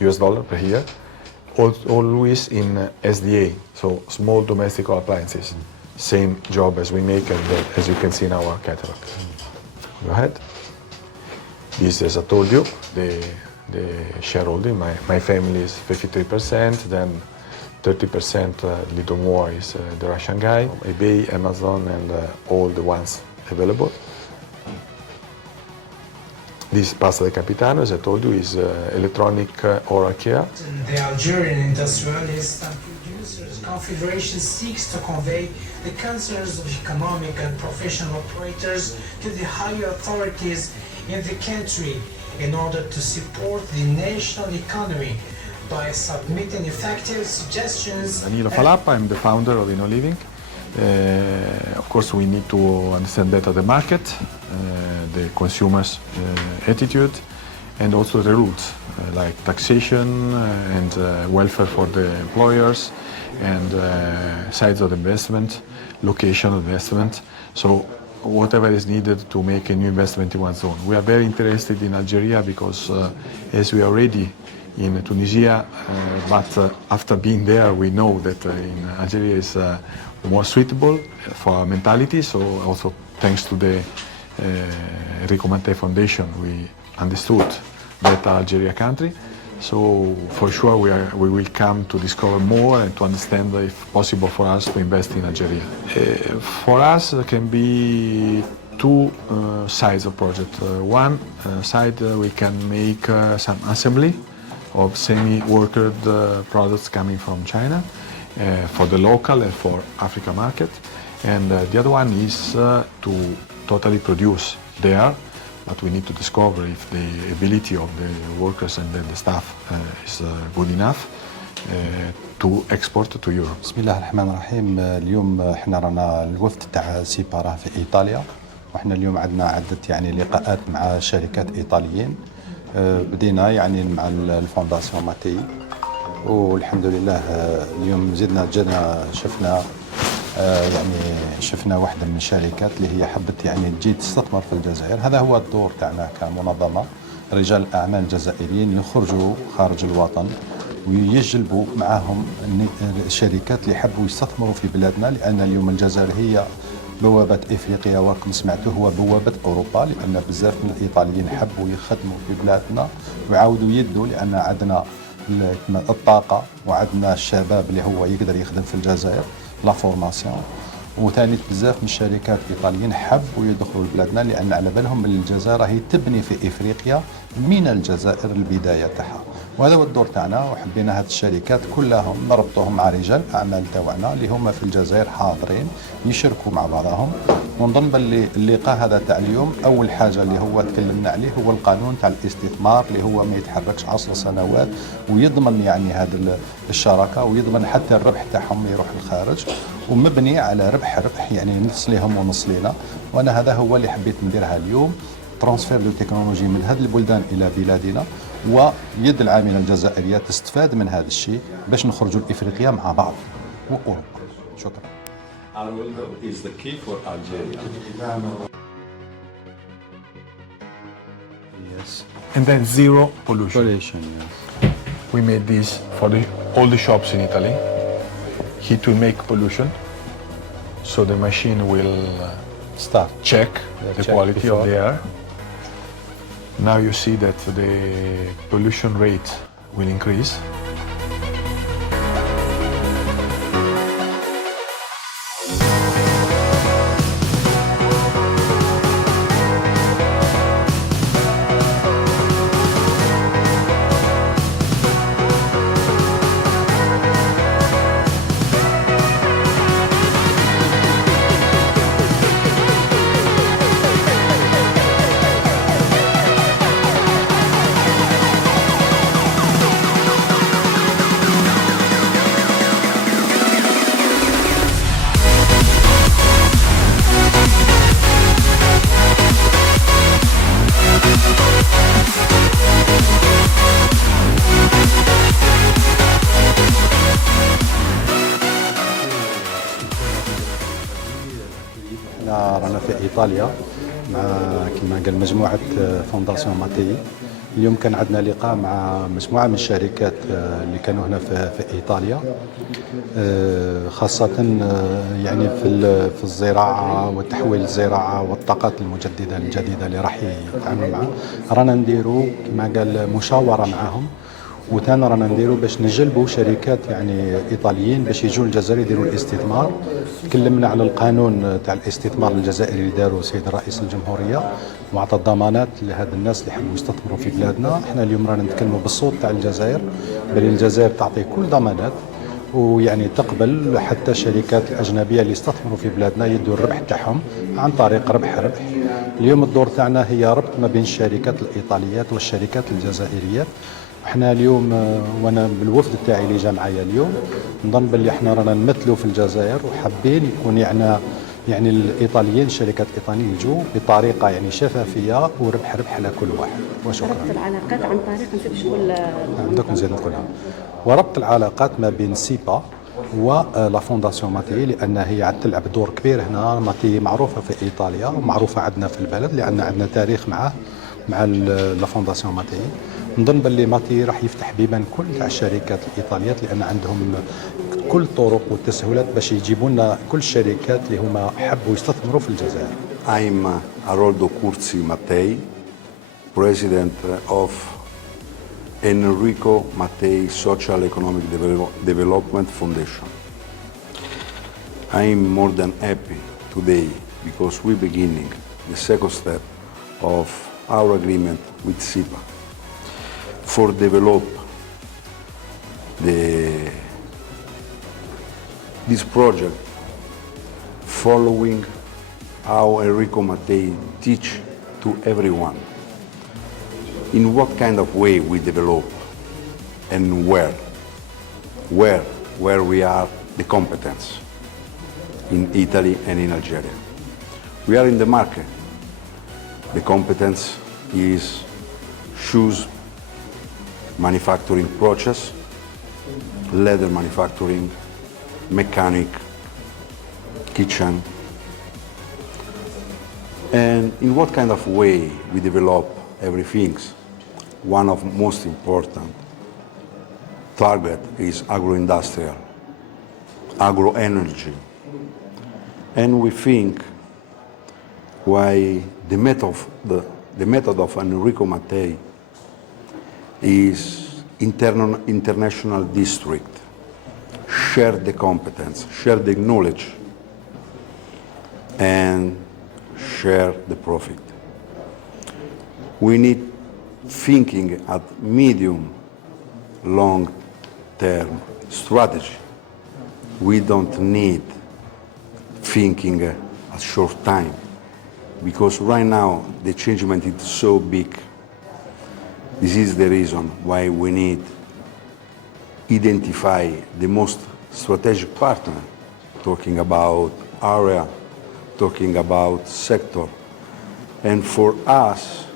US dollar per year, always in SDA, so small domestic appliances. Same job as we make, and as you can see in our catalog. Go ahead. This, as I told you, the shareholding. My family is 53%, then 30%, little more, is the Russian guy. eBay, Amazon, and all the ones available. This Pasta del Capitano, as I told you, is electronic oral care. The Algerian Industrialists and Producers Confederation seeks to convey the concerns of economic and professional operators to the higher authorities in the country in order to support the national economy by submitting effective suggestions. Danilo Falappa, I'm the founder of InnoLiving. Of course, we need to understand better the market, the consumers' attitude, and also the rules, like taxation and welfare for the employers, and size of investment, location of investment. So whatever is needed to make a new investment in one zone. We are very interested in Algeria because as we are already in Tunisia, but after being there, we know that in Algeria is more suitable for our mentality. So also thanks to the Enrico Mattei Foundation, we understood that Algeria country. So for sure we will come to discover more and to understand if possible for us to invest in Algeria. For us, there can be two sides of project. One side, we can make some assembly of semi-worked products coming from China for the local and for Africa market. And the other one is to totally produce there, but we need to discover if the ability of the workers and the staff is good enough to export to Europe. بسم الله الرحمن الرحيم. اليوم احنا رانا الوفد تاع سيبارا في ايطاليا، واحنا اليوم عندنا عدة يعني لقاءات مع شركات ايطاليين. بدينا يعني مع الفونداسيون ماتي، والحمد لله اليوم جينا شفنا واحدة من الشركات اللي هي حبت يعني تجي تستثمر في الجزائر. هذا هو الدور تاعنا كمنظمة، رجال الأعمال الجزائريين يخرجوا خارج الوطن ويجلبوا معهم الشركات اللي يحبوا يستثمروا في بلادنا، لأن اليوم الجزائر هي بوابة إفريقيا، وكما سمعتوا هو بوابة أوروبا، لأن بزاف من الإيطاليين يحبوا يخدموا في بلادنا ويعاودوا يدوا، لأن عندنا الطاقة وعندنا الشباب اللي هو يقدر يخدم في الجزائر، لا فورماسيون. وثاني بزاف من الشركات الإيطاليين حبوا يدخلوا لبلادنا، لأن على بالهم من الجزائر هي تبني في إفريقيا من الجزائر البداية تاعها. وهذا هو الدور تاعنا، وحبينا هذه الشركات كلهم نربطوهم مع رجال الاعمال تاعنا اللي هما في الجزائر حاضرين يشاركوا مع بعضهم. ونظن باللي اللقاء هذا تاع اليوم اول حاجه اللي هو تكلمنا عليه هو القانون تاع الاستثمار اللي هو ما يتحركش 10 سنوات، ويضمن يعني هذه الشراكه، ويضمن حتى الربح تاعهم يروح للخارج، ومبني على ربح يعني نص لهم ونص لنا. وانا هذا هو اللي حبيت نديرها اليوم، ترانسفير دو تكنولوجي من هذه البلدان الى بلادنا، ويد العامله الجزائريه تستفاد من هذا الشيء باش نخرجوا لافريقيا مع بعض واوروبا. شكرا. Arnoldo is the key for Algeria. Yes. And then zero pollution. Pollution, yes. We made this for all the shops in Italy. It will make pollution, so the machine will Start. check the check quality before. of the air. Now you see that the pollution rate will increase. رانا في ايطاليا مع كما قال مجموعه فونداسيون ماتي، اليوم كان عندنا لقاء مع مجموعة من الشركات اللي كانوا هنا في إيطاليا، خاصة يعني في الزراعة وتحويل الزراعة والطاقات المجددة الجديدة اللي راح يتعاملوا معها. رانا نديروا كما قال مشاورة معهم، وثاني رانا نديروا باش نجلبوا شركات يعني ايطاليين باش يجوا للجزائر يديروا الاستثمار. تكلمنا على القانون تاع الاستثمار الجزائري اللي داروا السيد رئيس الجمهوريه وعطى الضمانات لهاد الناس اللي يحبوا يستثمروا في بلادنا. احنا اليوم رانا نتكلموا بالصوت تاع الجزائر، بل الجزائر تعطي كل ضمانات ويعني تقبل حتى الشركات الأجنبية اللي يستثمروا في بلادنا يدوا الربح تاعهم عن طريق ربح. اليوم الدور تاعنا هي ربط ما بين الشركات الإيطاليات والشركات الجزائريات. احنا اليوم وانا بالوفد تاعي اللي جا معايا اليوم نظن باللي احنا رانا نمثلوا في الجزائر وحابين يكون يعني الايطاليين الشركات الايطاليه يجوا بطريقه يعني شفافيه وربح على كل واحد. وشكرا. ربط العلاقات عن طريق نسيب شغل عندكم زيد نقولها، وربط العلاقات ما بين سيبا ولا فونداسيون ماتي، لان هي تلعب دور كبير هنا. ماتي معروفه في ايطاليا ومعروفه عندنا في البلد لان عندنا تاريخ مع لا فونداسيون ماتي. نظن باللي ماتي راح يفتح بيبان كل تاع الشركات الايطاليات لان عندهم كل الطرق والتسهيلات باش يجيبوا لنا كل الشركات اللي هما حبوا يستثمروا في الجزائر. I'm Aroldo Curzi Mattei, President of Enrico Mattei Social Economic Development Foundation. I'm more than happy today because we're beginning the second step of our agreement with SIPA for develop this project following how Enrico Mattei teach to everyone in what kind of way we develop and where we are the competence in Italy and in Algeria. We are in the market. The competence is shoes manufacturing process, leather manufacturing, mechanic, kitchen. And in what kind of way we develop everything, one of most important target is agro-industrial, agro-energy. And we think why the method of Enrico Mattei is international district, share the competence, share the knowledge, and share the profit. We need thinking at medium, long-term strategy. We don't need thinking at short time, because right now the changement is so big. This is the reason why we need identify the most strategic partner, talking about area, talking about sector. And for us,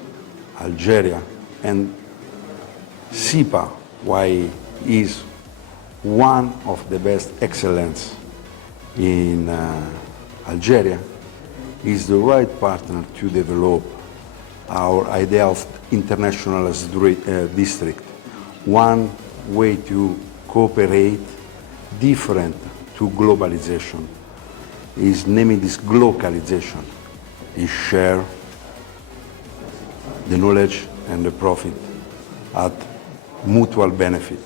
Algeria and SIPA, why is one of the best excellence in Algeria, is the right partner to develop our idea of international district. One way to cooperate different to globalization is naming this glocalization, is share the knowledge and the profit at mutual benefit.